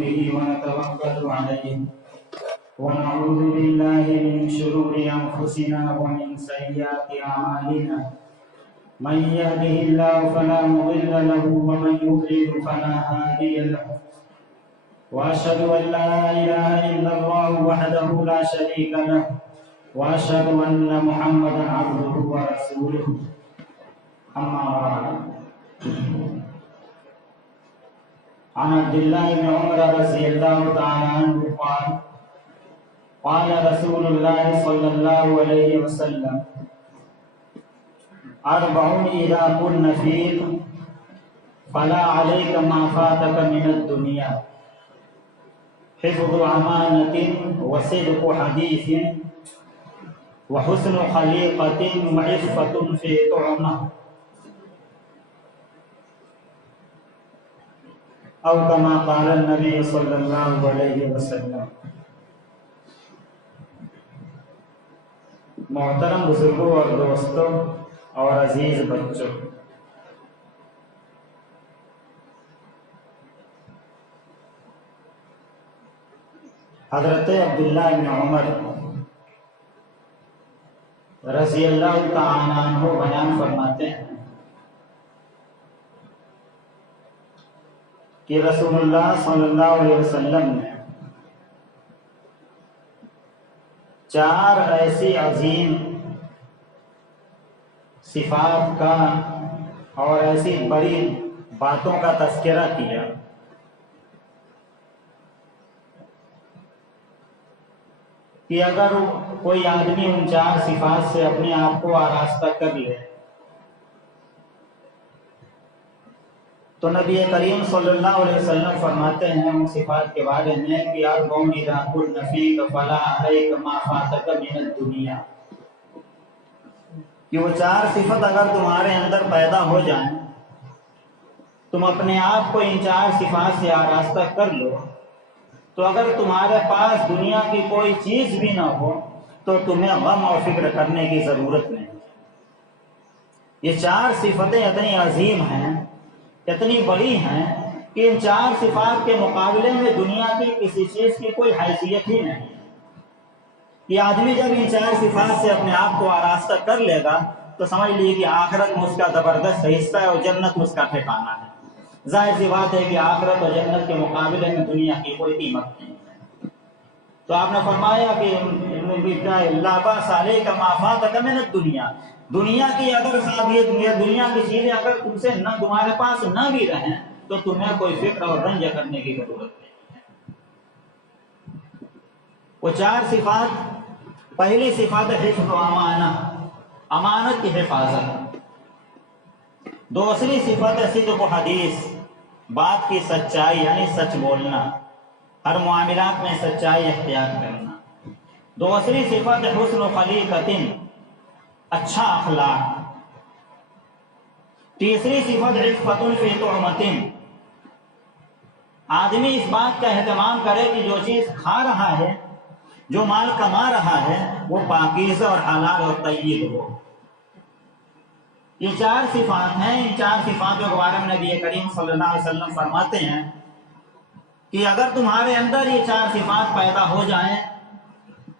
به ونتوكل عليه ونعوذ بالله من شرور أنفسنا ومن سيئات أعمالنا من يهده الله فلا مضل له ومن يضلل فلا هادي له وأشهد أن لا إله إلا الله وحده لا شريك له وأشهد أن محمدا عبده ورسوله أما بعد عن عبد الله بن عمر رضي الله تعالى عنه قال قال رسول الله صلى الله عليه وسلم أربع إذا كن فيك فلا عليك ما فاتك من الدنيا حفظ أمانة وصدق حديث وحسن خليقة وعفة في طعمة او كما قال النبي صلی اللہ علیہ وسلم۔ محترم بزرگوں اور دوستوں اور عزیز بچوں، حضرت عبداللہ بن عمر رضی اللہ تعالیٰ عنہ بیان فرماتے ہیں کہ رسول اللہ صلی اللہ علیہ وسلم نے چار ایسی عظیم صفات کا اور ایسی بڑی باتوں کا تذکرہ کیا کہ اگر کوئی آدمی ان چار صفات سے اپنے آپ کو آراستہ کر لے تو نبی کریم صلی اللہ علیہ وسلم فرماتے ہیں ان صفات کے بارے میں کہ اربع اذا کن فیک فلا علیک ما فاتک من الدنیا، کہ وہ چار صفت اگر تمہارے اندر پیدا ہو جائیں، تم اپنے آپ کو ان چار صفات سے آراستہ کر لو، تو اگر تمہارے پاس دنیا کی کوئی چیز بھی نہ ہو تو تمہیں غم اور فکر کرنے کی ضرورت نہیں۔ یہ چار صفتیں اتنی عظیم ہیں، اتنی بڑی ہیں کہ ان چار صفات کے مقابلے میں دنیا کی کسی چیز کی کوئی حیثیت ہی نہیں۔ یہ آدمی جب ان چار صفات سے اپنے آپ کو آراستہ کر لے گا تو سمجھ لیجیے کہ آخرت میں اس کا زبردست حصہ ہے اور جنت میں اس کا ٹھکانہ ہے۔ ظاہر سی بات ہے کہ آخرت اور جنت کے مقابلے میں دنیا کی کوئی قیمت نہیں ہے۔ تو آپ نے فرمایا کہ لا باس علیک ما فاتک من الدنیا، دنیا کی اگر صاحب یہ دنیا کی چیزیں اگر تم سے نہ تمہارے پاس نہ بھی رہیں تو تمہیں کوئی فکر اور رنج کرنے کی ضرورت نہیں۔ وہ چار صفات، پہلی صفات حفظ و امانہ، امانت کی حفاظت، دوسری صفت صدق و حدیث، بات کی سچائی یعنی سچ بولنا، ہر معاملات میں سچائی اختیار کرنا، دوسری صفت حسن و خلیقۃ، اچھا اخلاق، تیسری صفت عفۃ فی طعمۃ، آدمی اس بات کا اہتمام کرے کہ جو چیز کھا رہا ہے، جو مال کما رہا ہے، وہ پاکیزہ اور حلال اور طیب ہو۔ یہ چار صفات ہیں، ان چار صفاتوں کے بارے میں نبی کریم صلی اللہ علیہ وسلم فرماتے ہیں کہ اگر تمہارے اندر یہ چار صفات پیدا ہو جائیں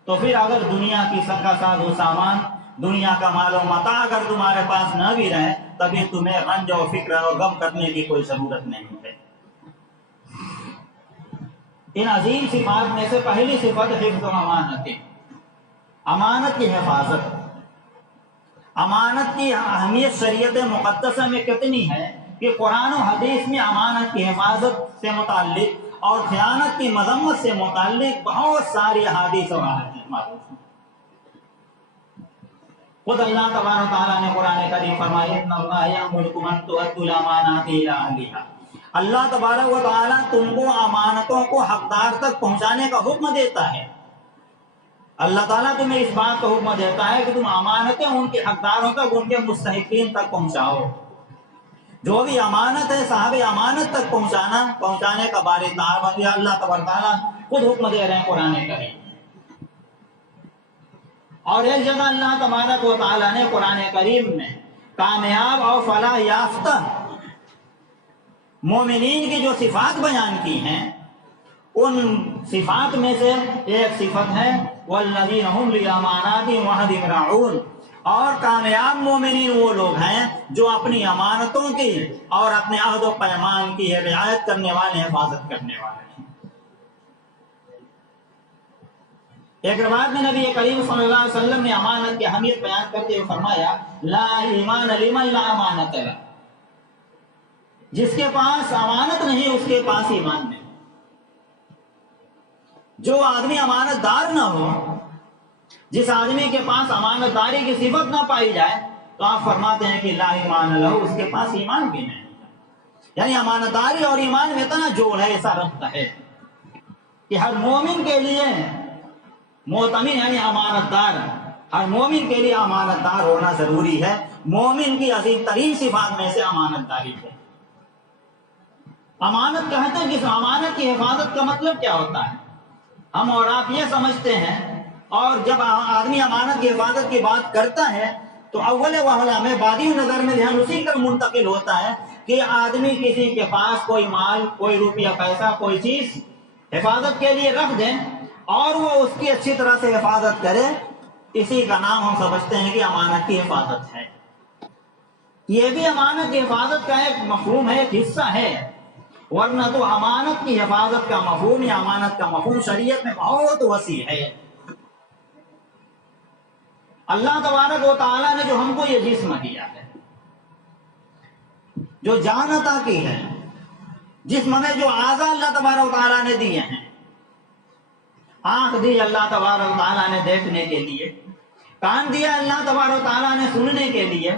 تو پھر اگر دنیا کی کا ساز و سامان، دنیا کا مال و متاع اگر تمہارے پاس نہ بھی رہے تبھی تمہیں رنج و فکر اور غم کرنے کی کوئی ضرورت نہیں ہے۔ ان عظیم صفات میں سے پہلی صفت حفظ و امانت، امانت کی حفاظت۔ امانت کی اہمیت شریعت مقدسہ میں کتنی ہے کہ قرآن و حدیث میں امانت کی حفاظت سے متعلق اور خیانت کی مذمت سے متعلق بہت ساری احادیث اور آیات معروف ہیں۔ خود اللہ تبارک و تعالیٰ نے قرآن کریم فرمایا ان اللہ یأمرکم ان تؤدوا الامانات الی اہلہا، اللہ تبارک و تعالیٰ تم کو امانتوں کو حقدار تک پہنچانے کا حکم دیتا ہے۔ اللہ تعالیٰ تمہیں اس بات کا حکم دیتا ہے کہ تم امانتیں ان کے حقداروں تک، ان کے مستحقین تک پہنچاؤ۔ جو بھی امانت ہے صاحب امانت تک پہنچانے کا باری تعالیٰ اللہ تبارک و تعالیٰ خود حکم دے رہے ہیں قرآن کریم۔ اور ایک جگہ اللہ تبارک و تعالیٰ نے قرآن کریم میں کامیاب اور فلاح یافتہ مومنین کی جو صفات بیان کی ہیں ان صفات میں سے ایک صفت ہے والذین هم لأماناتهم وعهدهم راعون، اور کامیاب مومنین وہ لوگ ہیں جو اپنی امانتوں کی اور اپنے عہد و پیمان کی رعایت کرنے والے، حفاظت کرنے والے ہیں۔ ایک روایت میں نبی کریم صلی اللہ علیہ وسلم نے امانت کی اہمیت بیان کرتے ہوئے فرمایا لا ایمان لمن لا امانت له، جس کے پاس امانت نہیں اس کے پاس ایمان نہیں۔ جو آدمی امانت دار نہ ہو، جس آدمی کے پاس امانت داری کی صفت نہ پائی جائے، تو آپ فرماتے ہیں کہ لا ایمان لہ، اس کے پاس ایمان بھی نہیں۔ یعنی امانت داری اور ایمان میں اتنا جوڑ ہے، ایسا ربط ہے کہ ہر مومن کے لیے معتمن یعنی امانت دار، ہر مومن کے لیے امانت دار ہونا ضروری ہے۔ مومن کی عظیم ترین صفات میں سے امانت داری ہے۔ امانت کہتے ہیں، جس امانت کی حفاظت کا مطلب کیا ہوتا ہے؟ ہم اور آپ یہ سمجھتے ہیں، اور جب آدمی امانت کی حفاظت کی بات کرتا ہے تو اول وہلا میں بادی نظر میں دھیان اسی پر منتقل ہوتا ہے کہ آدمی کسی کے پاس کوئی مال، کوئی روپیہ پیسہ، کوئی چیز حفاظت کے لیے رکھ دیں اور وہ اس کی اچھی طرح سے حفاظت کرے، اسی کا نام ہم سمجھتے ہیں کہ امانت کی حفاظت ہے۔ یہ بھی امانت کی حفاظت کا ایک مفہوم ہے، ایک حصہ ہے، ورنہ تو امانت کی حفاظت کا مفہوم یا امانت کا مفہوم شریعت میں بہت وسیع ہے۔ اللہ تبارک و تعالیٰ نے جو ہم کو یہ جسم دیا ہے، جو جان عطا کی ہے، جسم میں جو اعضاء اللہ تبارک و تعالیٰ نے دیے ہیں، آنکھ دی اللہ تبارک و تعالیٰ نے دیکھنے کے لیے، کان دیا اللہ تبارک و تعالیٰ نے سننے کے لیے،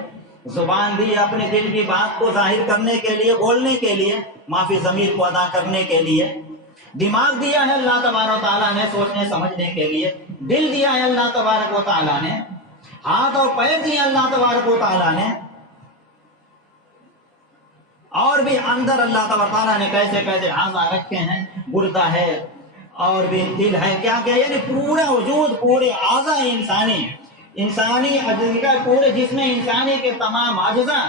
زبان دی اپنے دل کی بات کو ظاہر کرنے کے لیے، بولنے کے لیے، معافی ضمیر کو ادا کرنے کے لیے، دماغ دیا ہے اللہ تبارک و تعالیٰ نے سوچنے سمجھنے کے لیے، دل دیا ہے اللہ تبارک و تعالیٰ نے، ہاتھ اور پیر دیے اللہ تبارک و تعالیٰ نے، اور بھی اندر اللہ تبارک و تعالیٰ نے کیسے کیسے اعضاء رکھے ہیں، گردہ ہے اور بھی دل ہے، کیا کیا، یعنی پورا وجود، پورے اعضاء انسانی اجزاء، پورے جسم انسانی کے تمام اجزاء،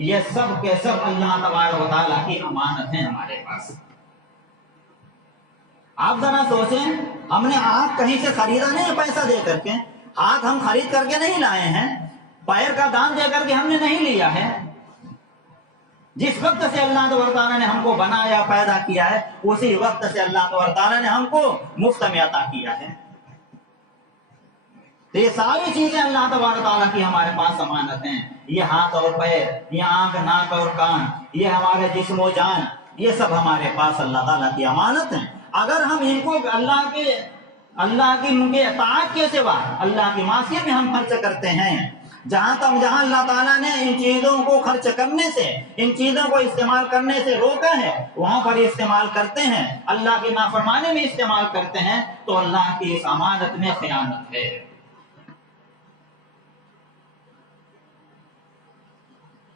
یہ سب کے سب اللہ تبارک و تعالیٰ کی امانت ہیں ہمارے پاس۔ آپ ذرا سوچیں، ہم نے آنکھ کہیں سے خریدا نہیں، پیسہ دے کر کے، ہاتھ ہم خرید کر کے نہیں لائے ہیں، پیر کا دام دے کر کے ہم نے نہیں لیا ہے۔ جس وقت سے اللہ تبارک و تعالیٰ نے ہم کو بنایا، پیدا کیا ہے، اسی وقت سے اللہ تبارک و تعالیٰ نے ہم کو مفت میں عطا کیا ہے۔ تو یہ ساری چیزیں اللہ تبارک و تعالیٰ کی ہمارے پاس امانت ہیں۔ یہ ہاتھ اور پیر، یہ آنکھ، ناک اور کان، یہ ہمارے جسم و جان، یہ سب ہمارے پاس اللہ تعالیٰ کی امانت ہیں۔ اگر ہم ان کو اللہ کی ان کے اطاعت کے سوا اللہ کی معصیت میں ہم خرچ کرتے ہیں، جہاں اللہ تعالیٰ نے ان چیزوں کو خرچ کرنے سے، ان چیزوں کو استعمال کرنے سے روکا ہے، وہاں پر استعمال کرتے ہیں، اللہ کی نافرمانی میں استعمال کرتے ہیں، تو اللہ کی اس امانت میں خیانت ہے۔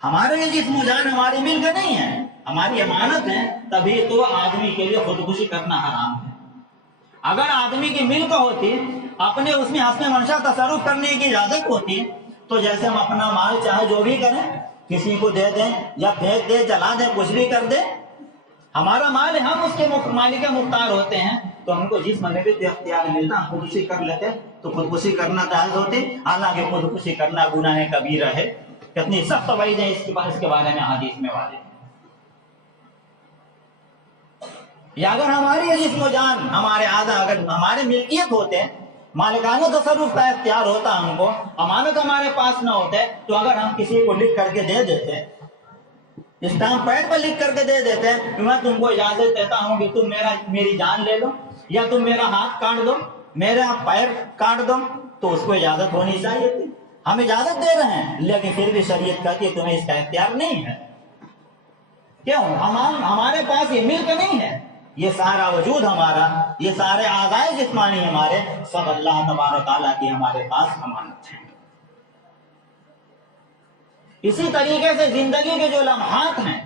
ہمارے یہ جسم و جان ہماری ملک نہیں ہے، ہماری امانت ہے، تبھی تو آدمی کے لیے خودکشی کرنا حرام ہے۔ اگر آدمی کی ملک ہوتی، اپنے اس میں حسن منشا تصرف کرنے کی اجازت ہوتی، تو جیسے ہم اپنا مال چاہے جو بھی کریں، کسی کو دے دیں یا پھینک دیں، جلا دیں، کچھ بھی کر دیں، ہمارا مال ہے، ہم اس کے مالک مختار ہوتے ہیں، تو ہم کو جس میں بھی اختیار ملتا ہم خودکشی کر لیتے، تو خودکشی کرنا جائز ہوتی۔ حالانکہ خودکشی کرنا گناہ کبیرہ ہے، کتنی سخت وعید ہے اس کے بارے میں حدیث میں واضح۔ یا اگر ہماری جسم و جان، ہمارے اعضاء اگر ہمارے ملکیت ہوتے، مالکانہ تصرف کا اختیار ہوتا ہم کو، امانت ہمارے پاس نہ ہوتے، تو اگر ہم کسی کو لکھ کر کے دے دیتے، اسٹامپ پیڈ پر لکھ کر کے دے دیتے، میں تم کو اجازت دیتا ہوں کہ تم میری جان لے لو، یا تم میرا ہاتھ کاٹ دو، میرا پیر کاٹ دو، تو اس کو اجازت ہونی چاہیے تھی۔ ہم اجازت دے رہے ہیں، لیکن پھر بھی شریعت کہتی ہے تمہیں اس کا اختیار نہیں ہے۔ کیوں؟ ہمارے پاس یہ ملک نہیں ہے، یہ سارا وجود ہمارا، یہ سارے اعضاء جسمانی ہمارے، سب اللہ تبارک و تعالیٰ کی ہمارے پاس امانت ہے۔ اسی طریقے سے زندگی کے جو لمحات ہیں،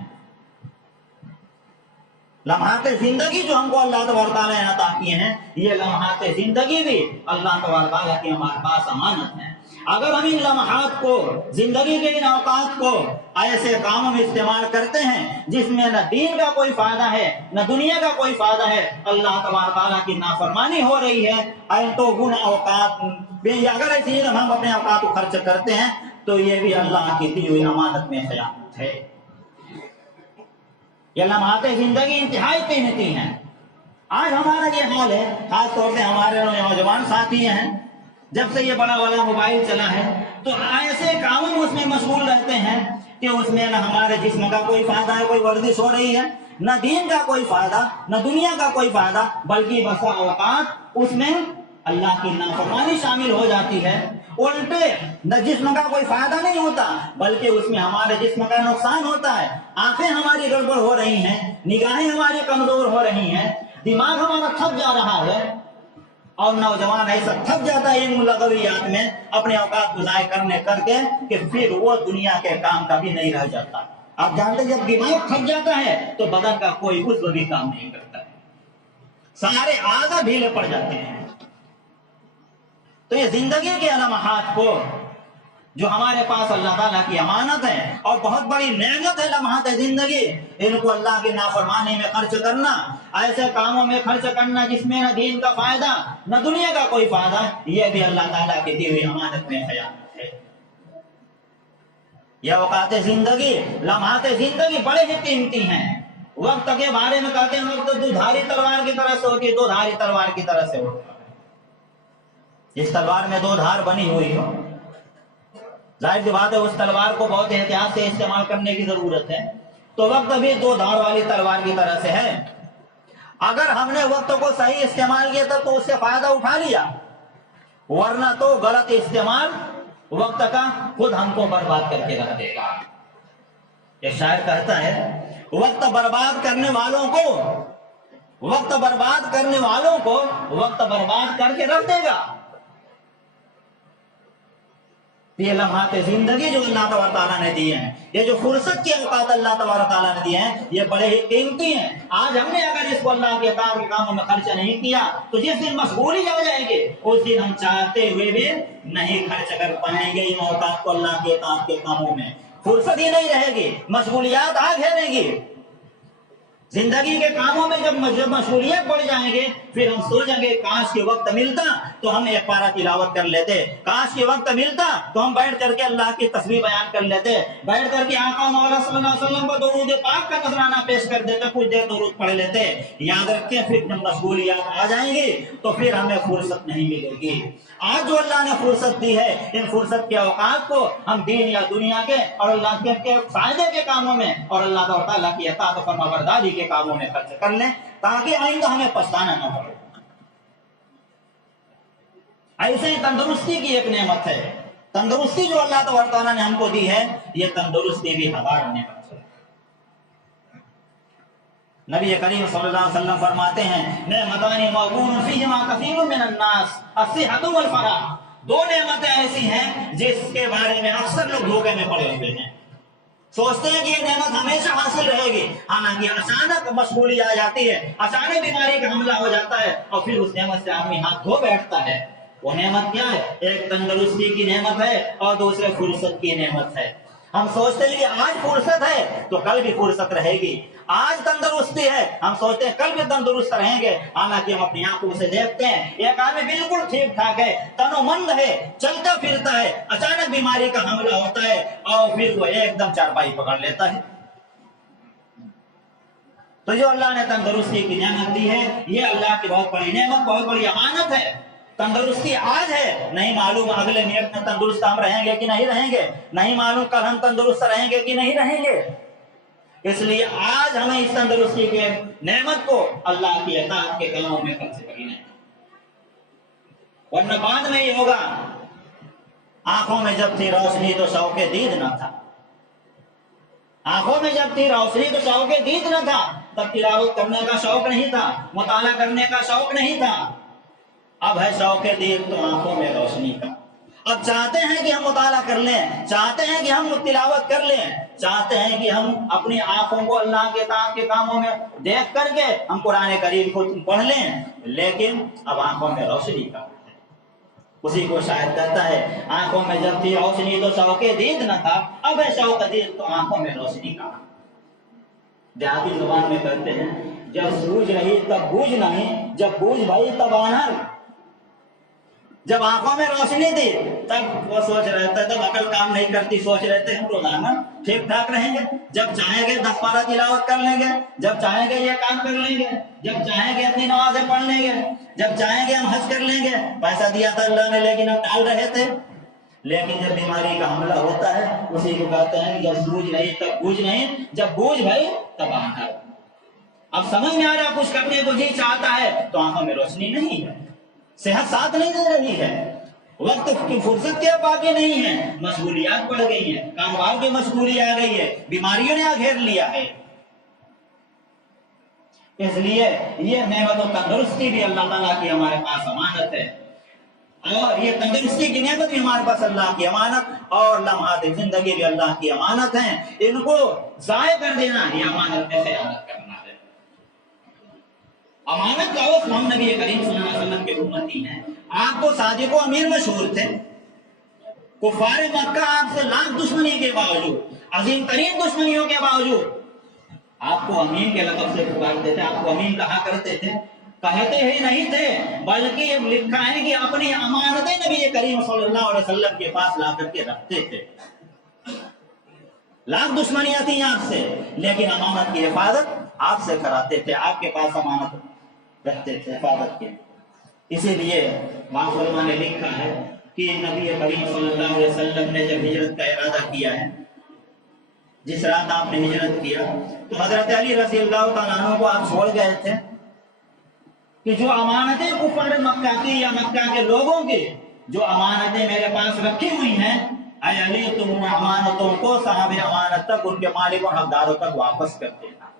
لمحات زندگی جو ہم کو اللہ تبارک و تعالیٰ نے عطا کیے ہیں، یہ لمحات زندگی بھی اللہ تبارک و تعالیٰ کی ہمارے پاس امانت ہیں۔ अगर हम इन लम्हात को, जिंदगी के इन औकात को ऐसे कामों में इस्तेमाल करते हैं जिसमें न दीन का कोई फायदा है न दुनिया का कोई फायदा है, अल्लाह तबारक तआला की नाफरमानी हो रही है, तो गुण औकात अगर ऐसी हम अपने औकात को खर्च करते हैं तो ये भी अल्लाह की दी हुई अमानत में खयानत है। ये लम्हाते जिंदगी इंतहाई कीमती हैं। आज हमारा ये हाल है, खास तौर से हमारे नौजवान साथी हैं, जब से ये बड़ा वाला मोबाइल चला है तो ऐसे कामों में उसमें मशगूल रहते हैं कि उसमें न हमारे जिस्म का कोई फायदा है, कोई वर्जिश हो रही है, न दीन का कोई फायदा न दुनिया का कोई फायदा, बल्कि बसा औकात उसमें अल्लाह की नाफरमानी शामिल हो जाती है। उल्टे न जिस्म का कोई फायदा नहीं होता बल्कि उसमें हमारे जिस्म का नुकसान होता है। आंखें हमारी गड़बड़ हो रही हैं, निगाहें हमारी कमजोर हो रही हैं, दिमाग हमारा थक जा रहा है, और नौजवान ऐसा थक जाता है इन मुलगवियात में अपने औकात गुजाय करने करके कि फिर वो दुनिया के काम का भी नहीं रह जाता। आप जानते जब दिमाग थक जाता है तो बदन का कोई उज़्व भी काम नहीं करता है, सारे आज़ा ढीले पड़ जाते हैं। तो ये जिंदगी के लम्हात को जो हमारे पास अल्लाह ताला की अमानत है और बहुत बड़ी नेमत है लम्हात जिंदगी, इनको अल्लाह की नाफरमानी में खर्च करना, ऐसे कामों में खर्च करना जिसमें न दीन का फायदा न दुनिया का कोई फायदा, यह भी अल्लाह ताला की दी हुई अमानत में खयानत है। यह औकात जिंदगी, लम्हात जिंदगी बड़े ही कीमती हैं। वक्त के बारे में कहते हैं वक्त दुधारी तलवार की तरह से होती है, दो धारी तलवार की तरह से होता है। जिस तलवार में दो धार बनी हुई हो, जाहिर सी बात है उस तलवार को बहुत एहतियात से इस्तेमाल करने की जरूरत है। तो वक्त भी दो धार वाली तलवार की तरह से है। अगर हमने वक्त को सही इस्तेमाल किया तो उससे फायदा उठा लिया, वरना तो गलत इस्तेमाल वक्त का खुद हमको बर्बाद करके रख देगा। ये शायर कहता है वक्त बर्बाद करने वालों को वक्त बर्बाद करके रख देगा। ये लम्हात जिंदगी जो अल्लाह तबारक तआला ने दिए हैं, ये जो फुर्सत की औकात अल्लाह तबारक तआला ने दिए हैं, ये बड़े ही कीमती हैं। आज हमने अगर इसको अल्लाह के कामों में खर्च नहीं किया तो जिस दिन मशगूली आ जाएंगे उस दिन हम चाहते हुए भी नहीं खर्च कर पाएंगे इन औकात को। अल्लाह के कामों में फुर्सत ही नहीं रहेगी, मशगूलियात आ घेरेंगी। जिंदगी के कामों में जब मशगूलियत बढ़ जाएंगे फिर हम सोचेंगे काश के वक्त मिलता तो हम एक पारा तिलावत कर लेते, काश के वक्त मिलता तो हम बैठ करके अल्लाह की तस्बीह बयान कर लेते, बैठ करके आका मौला सल्लल्लाहु अलैहि वसल्लम को दुरूद पाक का नजराना पेश कर देते, कुछ देर दुरूद पढ़ लेते। याद रखें फिर जब मशगूलियत आ जाएंगी तो फिर हमें फुर्सत नहीं मिलेगी। आज जो अल्लाह ने फुर्सत दी है, इन फुर्सत के औकात को हम दीन या दुनिया के और अल्लाह के फायदे के कामों में और अल्लाह ताला की अताअत और फरमाबरदारी के कामों में खर्च कर लें ताकि आइंदा हमें पछताना न पड़े। ऐसे ही तंदुरुस्ती की एक नेमत है। तंदुरुस्ती जो अल्लाह ताला ने हमको दी है, ये तंदुरुस्ती भी हजार नेमत है। नबी करीम सल्लल्लाहु अलैहि वसल्लम फरमाते हैं नेमतानी मौजूद फीहिमा कसीरुम मिनन नास अस्सिहतु वल फराह। दो नेमतें ऐसी हैं जिसके बारे में अक्सर लोग धोखे में पड़े हुए हैं, सोचते हैं कि ये नेमत हमेशा हासिल रहेगी, हालांकि अचानक मशगूली आ जाती है, अचानक बीमारी का हमला हो जाता है और फिर उस नेमत से आदमी हाथ धो बैठता है। वो नेमत क्या है? एक तंदुरुस्ती की नेमत है और दूसरे फुर्सत की नेमत है। हम सोचते हैं कि आज फुर्सत है तो कल भी फुर्सत रहेगी, आज तंदुरुस्ती है हम सोचते हैं कल भी तंदुरुस्त रहेंगे, हालांकि हम अपनी आंखों से देखते हैं एक आदमी बिल्कुल ठीक ठाक है, तनोमंद है, चलता फिरता है, अचानक बीमारी का हमला होता है और फिर वो एकदम चारपाई पकड़ लेता है। तो जो अल्लाह ने तंदुरुस्ती की नेमत दी है, ये अल्लाह की बहुत बड़ी नेमत, बहुत बड़ी अमानत है। तंदुरुस्ती आज है, नहीं मालूम अगले मिनट में तंदुरुस्त हम रहेंगे कि नहीं रहेंगे, नहीं मालूम कल हम तंदुरुस्त रहेंगे कि नहीं रहेंगे। इसलिए आज हमें इस तंदुरुस्ती के नेमत को अल्लाह की अताअत के कामों में खर्च करना है, वरना बाद में ये होगा आंखों में जब थी रोशनी तो शौके दीद न था, आंखों में जब थी रोशनी तो शौके दीद न था, तब तिलावत करने का शौक नहीं था, मुताला करने का शौक नहीं था। अब है शौके दीद तो आंखों में रोशनी का। अब चाहते हैं कि हम मुताला कर लें, चाहते हैं कि हम तिलावत कर लें, चाहते हैं कि हम अपनी आंखों को अल्लाह के ताक़ के कामों में देख करके हम कुरान करीम को पढ़ लें, लेकिन अब आंखों में रोशनी का है। उसी को शायद कहता है, आंखों में जब थी रोशनी तो शौके दीद न था, अब है शौक दीद तो आंखों में रोशनी का। देहाती जुबान में कहते हैं, जब सूझ रही तब बूझ नहीं, जब बूझ भाई तब आनर। जब आंखों में रोशनी थी तब वो सोच रहे थे, तब अकल काम नहीं करती, सोच रहे थे हम रोजाना ठीक ठाक रहेंगे, जब चाहेंगे 10 पारा तिलावत कर लेंगे, जब चाहेंगे ये काम कर लेंगे, जब चाहेंगे अपनी नमाजें पढ़ लेंगे, जब चाहेंगे हम हज कर लेंगे। पैसा दिया था अल्लाह ने लेकिन हम टाल रहे थे। लेकिन जब बीमारी का हमला होता है उसी को कहते हैं, जब सूझ नहीं तब बूझ नहीं, जब बूझ भाई तब आंखर। अब समझ में आ रहा, कुछ करने को जी चाहता है तो आंखों में रोशनी नहीं है, सेहत साथ नहीं दे रही है, वक्त की फुर्सत क्या बाकी नहीं है, मशगूलियात बढ़ गई है, कारोबार की मशगूली आ गई है, बीमारियों ने घेर लिया है। इसलिए ये नेमत और तंदुरुस्ती भी अल्लाह ताला की हमारे पास अमानत है, और ये तंदुरुस्ती की नेमत भी हमारे पास अल्लाह की अमानत, और लम्हात जिंदगी भी अल्लाह की अमानत है। इनको जाय कर देना ये अमानत में खयानत करना है। अमानत का वक्त हम नबी करीम सल्लल्लाहु अलैहि वसल्लम के उम्मती हैं। आप तो सादिक अमीर मशहूर थे, कुफार मक्का आपसे लाख दुश्मनी के बावजूद, अजीम तरीन दुश्मनियों के बावजूद आपको अमीन के लक़ब से पुकारते थे, आपको अमीन कहा करते थे। कहते ही नहीं थे, बल्कि लिखा है कि अपनी अमानतें नबी करीम सल्लल्लाहु अलैहि वसल्लम के पास ला करके रखते थे। लाख दुश्मनियां थी आपसे, लेकिन अमानत की हिफाजत आपसे कराते थे, आपके पास अमानत रखते थे हिफाजत के। इसीलिए माफ़ ने लिखा है कि नबी करीम सल्लल्लाहु अलैहि वसल्लम ने जब हिजरत का इरादा किया है, जिस रात आपने हिजरत किया, तो हजरत अली रज़ी अल्लाह तआला अन्हु को आप छोड़ गए थे कि जो अमानतें कुफार मक्का की या मक्का के लोगों की जो अमानतें मेरे पास रखी हुई हैं, ऐ अली तुम उन अमानतों को साहब अमानत तक, उनके मालिक और हकदारों तक वापस कर देना।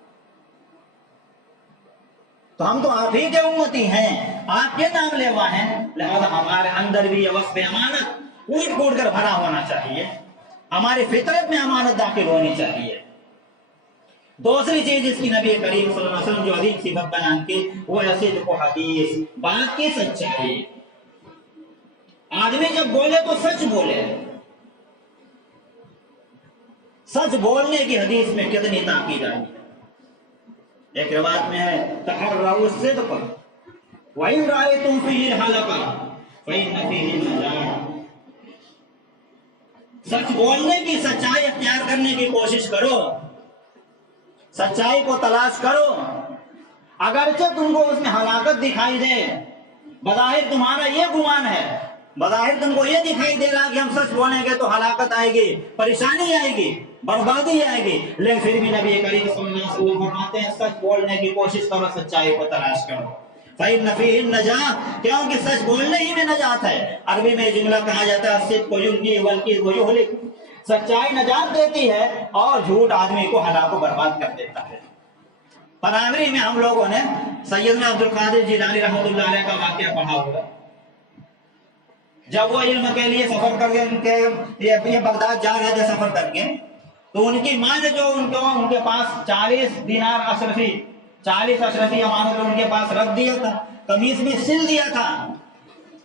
तो हम तो आप ही के उम्मती हैं, आपके नाम लेवा हैं, लिहाजा हमारे अंदर भी ये वस्फ़ अमानत कूट कूट कर भरा होना चाहिए, हमारी फितरत में अमानत दाखिल होनी चाहिए। दूसरी चीज इसकी नबी करीम सल्लल्लाहु अलैहि वसल्लम जो अजीब सिफत बयान की, वो है सिद्क़ हदीस, बात की सच्चाई। आदमी जब बोले तो सच बोले। सच बोलने की हदीस में कितनी ताकीद आई है। एक रिवायत में है, तहर्रउ सिद्क़ व इन रायतुम फीही हलका फइन्न फीही नजात। सच बोलने की, सच्चाई अख्तियार करने की कोशिश करो, सच्चाई को तलाश करो। अगरचे तुमको उसमें हलाकत दिखाई दे, बज़ाहिर तुम्हारा ये गुमान है, बज़ाहिर तुमको ये दिखाई दे रहा कि हम सच बोलेंगे तो हलाकत आएगी, परेशानी आएगी, बर्बादी आएगी, लेकिन फिर भी नबी करीम सल्लल्लाहु अलैहि वसल्लम फरमाते हैं सच बोलने की कोशिश करो, सच्चाई को तलाश करो। फ़इन्न फ़ीही नजात, क्योंकि सच बोलने ही में नजात है। अरबी में जुमला कहा जाता है सिद्क़ युनजी वल किज़्ब युहलिक, सच्चाई नजात देती है और झूठ आदमी को हलाक बर्बाद कर देता है। परावरी में हम लोगों ने सैयदना अब्दुल कादिर जिलानी रहमतुल्लाह अलैह का वाक़या पढ़ा होगा। जब वो इल्म के लिए सफर करके ये बगदाद जा रहे थे सफर करके, तो उनकी माँ ने जो उनके पास 40 दिनार अशरफी, 40 अशरफी अमानत उनके पास रख दिया था, कमीज में सिल दिया था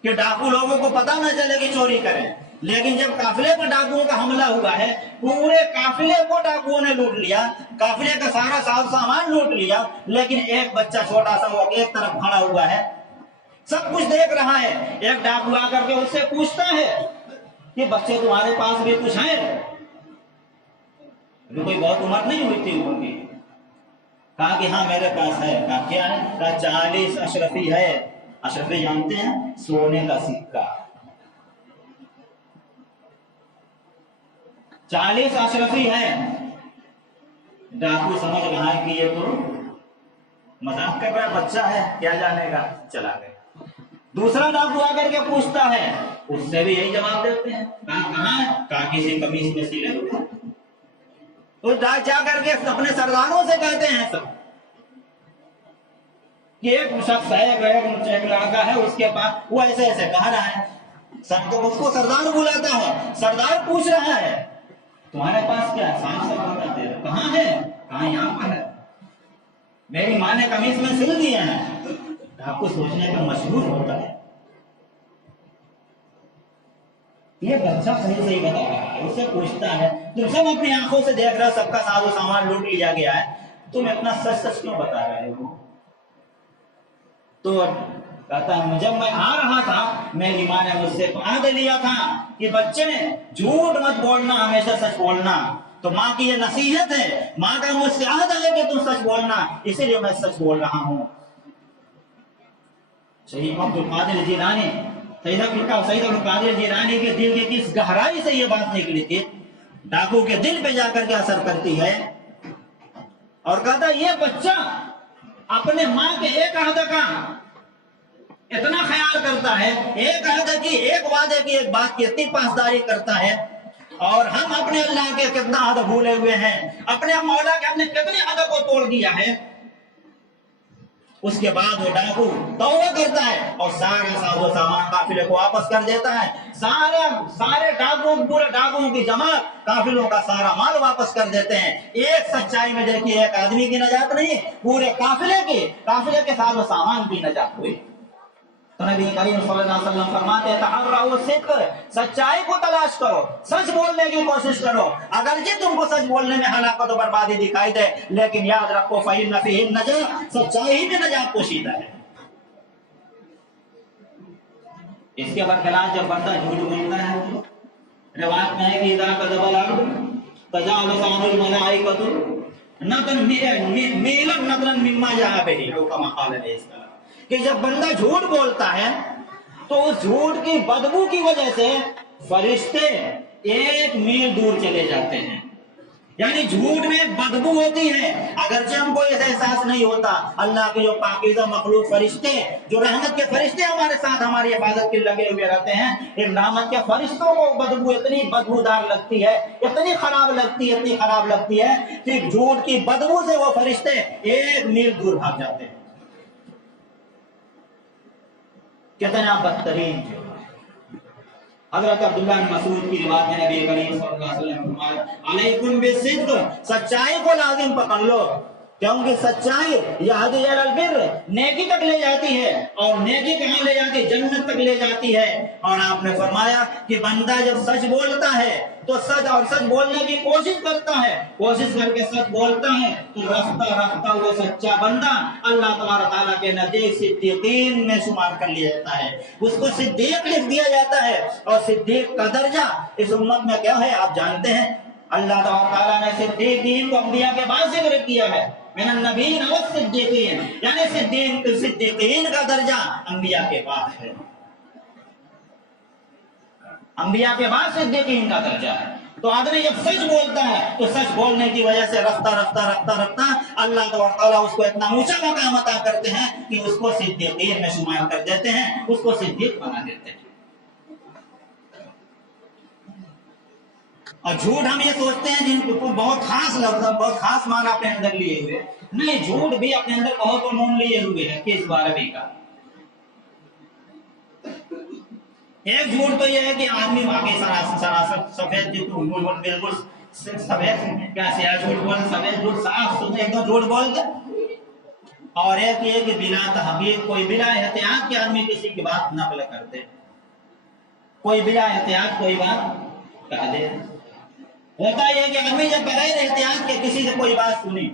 कि डाकू लोगों को पता न चले कि चोरी करें। लेकिन जब काफिले पर डाकुओं का हमला हुआ है, पूरे काफिले को डाकुओं ने लूट लिया, काफिले का सारा सामान लूट लिया, लेकिन एक बच्चा छोटा सा वो एक तरफ खड़ा हुआ है, सब कुछ देख रहा है। एक डाकू आकर के उससे पूछता है कि बच्चे तुम्हारे पास भी कुछ है? कोई बहुत उम्र नहीं हुई थी उनकी। कहा कि हाँ मेरे पास है। कहा क्या है? कहा 40 अशरफी है। अशरफी जानते हैं? सोने का सिक्का। 40 अशरफी है। डाकू समझ रहा है कि ये तो मजाक कर रहा है, बच्चा है, क्या जानेगा, चला गया। दूसरा डाकू आकर के पूछता है, उससे भी यही जवाब देते हैं। कहाँ है? कहा किसी कमीज में सिले हुए। तो जा करके अपने सरदारों से कहते हैं सब कि एक शख्स है, एक लड़का है, उसके पास वो ऐसे ऐसे कह रहा है। तो उसको सरदार बुलाता है। सरदार पूछ रहा है तुम्हारे पास क्या है? साफ साफ बताते हैं। कहाँ है? कहाँ? यहाँ पर है। मेरी माँ ने कमीज में सिल दिए हैं। आपको सोचने का मजबूर होता है। ये बच्चा सही बता रहा है, उससे पूछता है तुम सब अपनी आंखों से देख रहे हो सबका साजो सामान लूट लिया गया है, तुम इतना सच क्यों बता रहे हो? तो कहता है जब मैं आ रहा था मेरी माँ ने मुझसे आद लिया था कि बच्चे झूठ मत बोलना, हमेशा सच बोलना। तो माँ की ये नसीहत है, माँ का मुझसे आद है कि तुम सच बोलना, इसीलिए मैं सच बोल रहा हूँ। शहीद अब्दुल कादिर जिलानी, सईद अब्दुल कादिर जिलानी के दिल के किस गहराई से ये बात निकली थी, डाकू के दिल पे जाकर के असर करती है। और कहता ये बच्चा अपने माँ के एक अहद का इतना ख्याल करता है, एक अहद की, एक वादे की, एक बात की इतनी पासदारी करता है, और हम अपने अल्लाह के कितना अहद भूले हुए हैं, अपने मौला के हमने कितने अहद को तोड़ दिया है। उसके बाद वो डाकू तौबा करता है और सारा साजो सामान काफिले को वापस कर देता है। सारे डाकुओं, पूरे डाकुओं की जमात काफिलों का सारा माल वापस कर देते हैं। एक सच्चाई में देखिए एक आदमी की नजात नहीं, पूरे काफिले के साजो सामान की नजात हुई। तो नबी करीम सल्लल्लाहु अलैहि वसल्लम फरमाते हैं तहर्रउ सिद्क़, सच्चाई को तलाश करो, सच बोलने की कोशिश करो। अगर जी तुमको सच बोलने में हलाकत और बर्बादी दिखाई दे, लेकिन याद रखो फ़इन्न फ़ीही नजात, सच्चाई ही में नजात पोशीदा है। इसके बरखिलाफ जब बंदा झूठ बोलता है, रिवायत में है कि इज़ा कज़बल अब्द तजावज़ अन्हुल मलाइकतु नतन मीलन नतन मिम्मा जहा बिही, कमा क़ाल अलैहि सल्लम, कि जब बंदा झूठ बोलता है तो उस झूठ की बदबू की वजह से फरिश्ते 1 मील दूर चले जाते हैं। यानी झूठ में बदबू होती है, अगरचे हमको ये एहसास नहीं होता। अल्लाह के जो पाकीज़ा मखलूक फरिश्ते, जो रहमत के फरिश्ते हमारे साथ हमारी हिफाजत के लगे हुए रहते हैं, इन रहमत के फरिश्तों को बदबू इतनी बदबूदार लगती है, इतनी खराब लगती है कि झूठ की बदबू से वो फरिश्ते 1 मील दूर भाग जाते हैं। कितना बदतरीन जो हज़रत अब्दुल्लाह बिन मसूद की रिवायत है, नबी करीम सल्लल्लाहु अलैहि वसल्लम फरमाया अलैकुम बिस्सिद्क़, सच्चाई को लाजिम पकड़ लो, क्योंकि सच्चाई यहदी इलल बिर्र, नेकी तक ले जाती है, और नेकी कहाँ ले जाती है? जन्नत तक ले जाती है। और आपने फरमाया कि बंदा जब सच बोलता है तो सच बोलने की कोशिश करता है, कोशिश करके सच बोलता है, तो रफ्ता वो सच्चा बंदा अल्लाह तबारक तआला के नज़दीक सिद्दीकीन में शुमार कर लिया जाता है, उसको सिद्दीक लिख दिया जाता है। और सिद्दीक का दर्जा इस उम्मत में क्या है आप जानते हैं? अल्लाह तआला ने सिद्दीकीन को अंबिया के बाद जिक्र किया है, मिनन नबीय्यीन व सिद्दीकीन, यानी सिद्दीकीन का दर्जा अंबिया के बाद है, अंबिया के बाद सिद्दीकीन का दर्जा है। तो आदमी जब सच बोलता है तो सच बोलने की वजह से रफ्ता अल्लाह तआला उसको इतना ऊंचा मकाम अता करते हैं कि उसको सिद्दीकीन में शुमार कर देते हैं, उसको सिद्दीक बना देते हैं। और झूठ हम ये सोचते हैं जिनको बहुत खास लफ्ज़, बहुत खास माना अपने अंदर लिए हुए, नहीं, झूठ भी अपने अंदर बहुत उमूम लिए हुए है। किस बारे में का एक झूठ तो यह है कि आदमी वाकई सरासर सफेद बिल्कुल सफेद क्या स्याह झूठ बोल, सफेद झूठ साफ सुथरे एकदम झूठ बोल दे। और एक ये कि बिना तहकीक, कोई बिना एहतियात के आदमी किसी की बात नकल कर दे, कोई बिना एहतियात कोई बात कह दे। होता यह कि आदमी जब बगैर एहतियात के किसी से कोई बात सुनी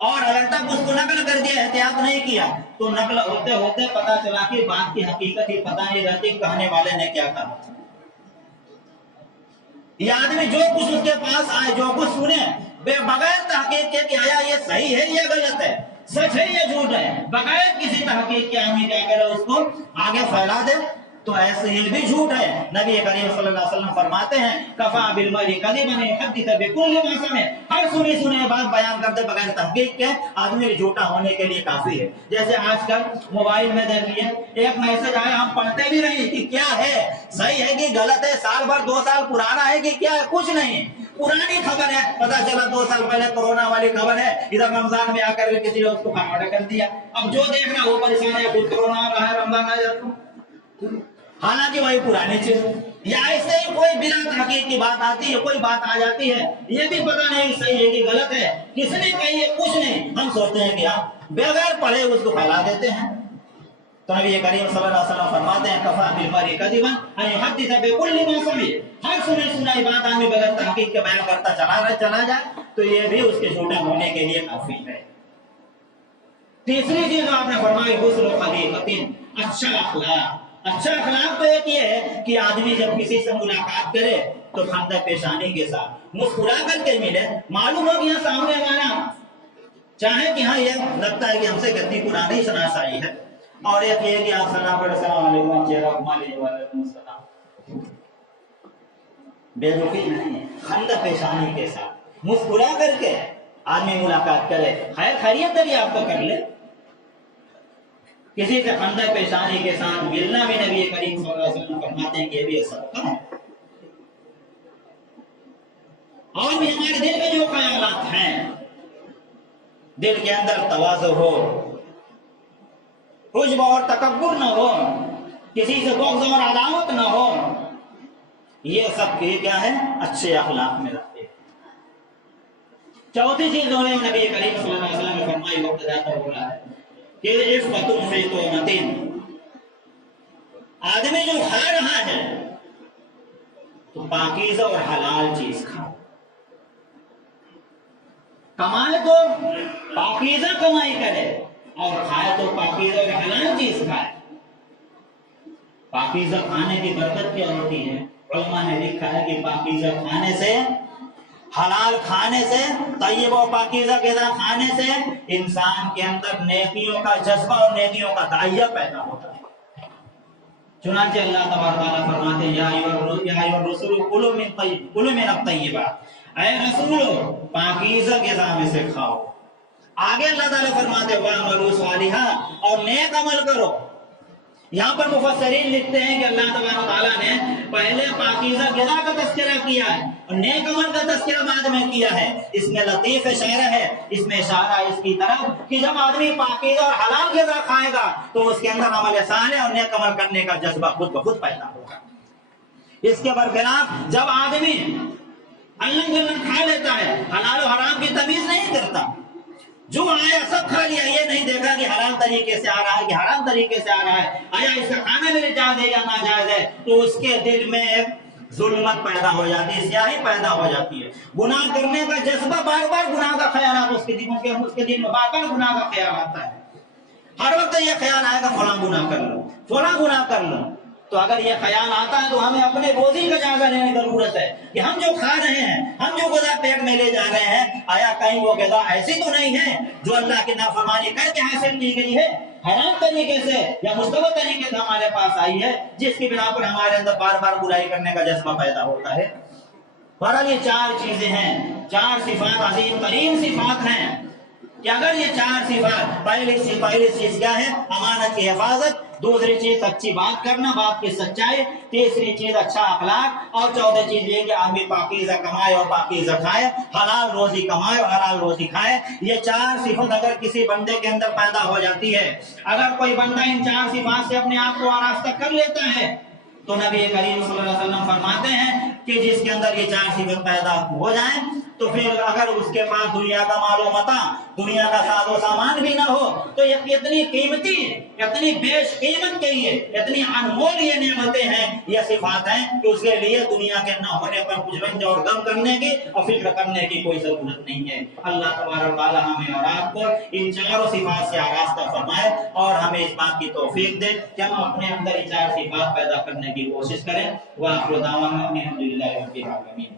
और अगर तक उसको नकल कर दिया, एहतियात नहीं किया, तो नकल होते होते पता चला कि बात की हकीकत ही पता नहीं रहती, कहने वाले ने क्या कहा। ये आदमी जो कुछ उसके पास आए, जो कुछ सुने, बगैर तहकीक के कि आया ये सही है ये गलत है, सच है ये झूठ है, बगैर किसी तहकीक के आदमी क्या करे उसको आगे फैला दे, तो ऐसे ये भी झूठ है। नबी करीम सल्लल्लाहु अलैहि वसल्लम फरमाते हैं कफा बिल मरी कज़िबन युहद्दिस बिकुल्लि मा समिअ, हर सुनी बात बयान करते बगैर तहकीक के आदमी झूठा होने के लिए काफी है। जैसे आजकल मोबाइल में देखिए एक मैसेज आया, हम पढ़ते भी नहीं कि क्या है, सही है कि गलत है, साल भर 2 साल पुराना है कि क्या है, कुछ नहीं, पुरानी खबर है, पता चला 2 साल पहले कोरोना वाली खबर है, इधर रमजान में आकर के किसी ने उसको कन्वर्ट कर दिया। अब जो देख रहा वो परेशान है, फिर कोरोना आ रहा है, रमजान आ जाता, हालांकि वही पुरानी चीज। या ऐसे ही कोई बिना तहकीक की बात आती है, कोई बात आ जाती है, ये भी पता नहीं सही है कि गलत है, किसने कही है कुछ नहीं, हम सोचते हैं कि आप बगैर पढ़े उसको फैला देते हैं। तो नबी करीम सल्लल्लाहु अलैहि वसल्लम फरमाते हैं कफा बिल मरी कदिबन अन युहद्दिस बिकुल्लि मा समी, हर सुनी सुनाई बात आदमी बगैर तहकीक के बयान करता चला जाए तो ये भी उसके झूठा होने के लिए काफी है। तीसरी चीज आपने फरमाई हुस्न खलीकतिन, अच्छा अखलाक। अच्छा अखलाक तो एक ये है कि आदमी जब किसी से मुलाकात करे तो खंदा पेशानी के साथ मुस्कुरा करके मिले, मालूम हो कि यहाँ सामने वाला चाहे कि हाँ ये लगता है कि हमसे कितनी पुरानी शनासाई है, और एक ये कि आप सलाम पढ़े सलाम अलैकुम चेहरा घुमा लीजिए वालेकुम सलाम, बेरुखी नहीं है, खंदा पेशानी के साथ मुस्कुरा करके आदमी मुलाकात करे, खैर खैरियत भी आपको कर ले। किसी से खंदा पेशानी के साथ मिलना भी नबी करीम सल्लल्लाहु अलैहि वसल्लम फरमाते हैं कि ये भी सदका है। और भी हमारे दिल में जो ख्यालात हैं, दिल के अंदर तवाज़ु हो, उज्ब और तकब्बुर न हो, किसी से बुग़्ज़ और अदावत न हो, ये सब के क्या है अच्छे अखलाक में रखते हैं। चौथी चीज उन्होंने नबी करीम सल्लल्लाहु अलैहि वसल्लम ने फरमाई वक्त जाकर बोला है कि इफ़्फ़तुन फ़ी तौमतिन, आदमी जो खा रहा है तो पाकीज़ा और हलाल चीज खाओ, कमाए तो पाकीज़ा कमाई करे और खाए तो पाकीज़ा और हलाल चीज खाए। पाकीज़ा खाने की बरकत क्या होती है? उलमा ने लिखा है कि पाकीज़ा खाने से, हलाल खाने से, तय्यब और पाकीज़ा ग़िज़ा खाने से इंसान के अंदर नेकियों का जज्बा और नेकियों का दाहिया पैदा होता है। चुनांचे अल्लाह तबारक व तआला फरमाते हैं या अय्युहर रसूल कुलू मिन अत-तय्यिबात, ऐ रसूल पाकीज़ा ग़िज़ा में से खाओ। आगे अल्लाह ताला फरमाते हैं वअमलू सालिहा, और नेक अमल करो। यहाँ पर मुफस्सिरीन लिखते हैं कि अल्लाह तबारक व तआला ने पहले पाकीज़ा ग़िज़ा का तज़किरा किया है और नेक अमल का तज़किरा बाद में किया है। इसमें लतीफ इशारा है, इसमें इशारा है इसकी तरफ कि जब आदमी पाकीज़ा और हलाल ग़िज़ा खाएगा तो उसके अंदर अमल सालिह और नेक अमल करने का जज्बा खुद ब खुद पैदा होगा। इसके बरखिलाफ जब आदमी अल्लम खा लेता है, हलाल और हराम की तमीज नहीं करता, जो आया सब खा लिया, ये नहीं देखा कि हलाल तरीके से आ रहा है कि हराम तरीके से आ रहा है, आया इसका खाना मेरे जायज है या नाजायज है, तो उसके दिल में एक जुल्मत पैदा हो जाती है, स्याही पैदा हो जाती है, गुनाह करने का जज्बा, बार बार गुनाह का ख्याल उसके दिल में बार बार गुनाह का ख्याल आता है। हर वक्त ये ख्याल आएगा फला गुनाह कर लो, फला गुनाह कर लो। तो अगर ये ख्याल आता है तो हमें अपने रोजी का जायजा लेने की जरूरत है कि हम जो खा रहे हैं, हम जो ग़िज़ा पेट में ले जा रहे हैं, आया कहीं वो ग़िज़ा ऐसी तो नहीं है जो अल्लाह की नाफरमानी करके हासिल की गई है, हराम तरीके से या मुस्तबद तरीके से हमारे पास आई है, जिसकी बिना पर हमारे अंदर बार बार बुराई करने का जज्बा पैदा होता है। बहरहाल ये चार चीजें हैं, चार सिफात अजीम तरीन सिफात हैं कि अगर ये चार सिफात, पहली चीज क्या है? अमानत की हिफाजत, दूसरी चीज सच्ची बात करना, बात की सच्चाई, तीसरी चीज अच्छा अखलाक, और चौथी चीज ये कि आदमी पाकीज़ा कमाए और पाकीज़ा खाए, हलाल रोजी कमाए और हलाल रोजी खाए। ये चार सिफत अगर किसी बंदे के अंदर पैदा हो जाती है, अगर कोई बंदा इन चार सिफात से अपने आप को आरास्ता कर लेता है, तो नबी करीम सल्लल्लाहु अलैहि वसल्लम फरमाते हैं कि जिसके अंदर ये चार सिफत पैदा हो जाए तो फिर अगर उसके पास दुनिया का मालो मता, दुनिया का साजो सामान भी ना हो, तो ये इतनी कीमती, इतनी बेशकीमत के ये, इतनी अनमोल ये नेमतें हैं, ये सिफात हैं कि उसके लिए दुनिया के ना होने पर कुछ रंज और गम करने की और फिक्र करने की कोई जरूरत नहीं है। अल्लाह तबारक व तआला हमें और आपको इन चारों सिफात से आरास्ता फरमाए और हमें इस बात की तौफीक दे कि हम अपने अंदर इन चार सिफात पैदा करने की कोशिश करें। व आखिर दावाना अल्हम्दुलिल्लाहि रब्बिल आलमीन।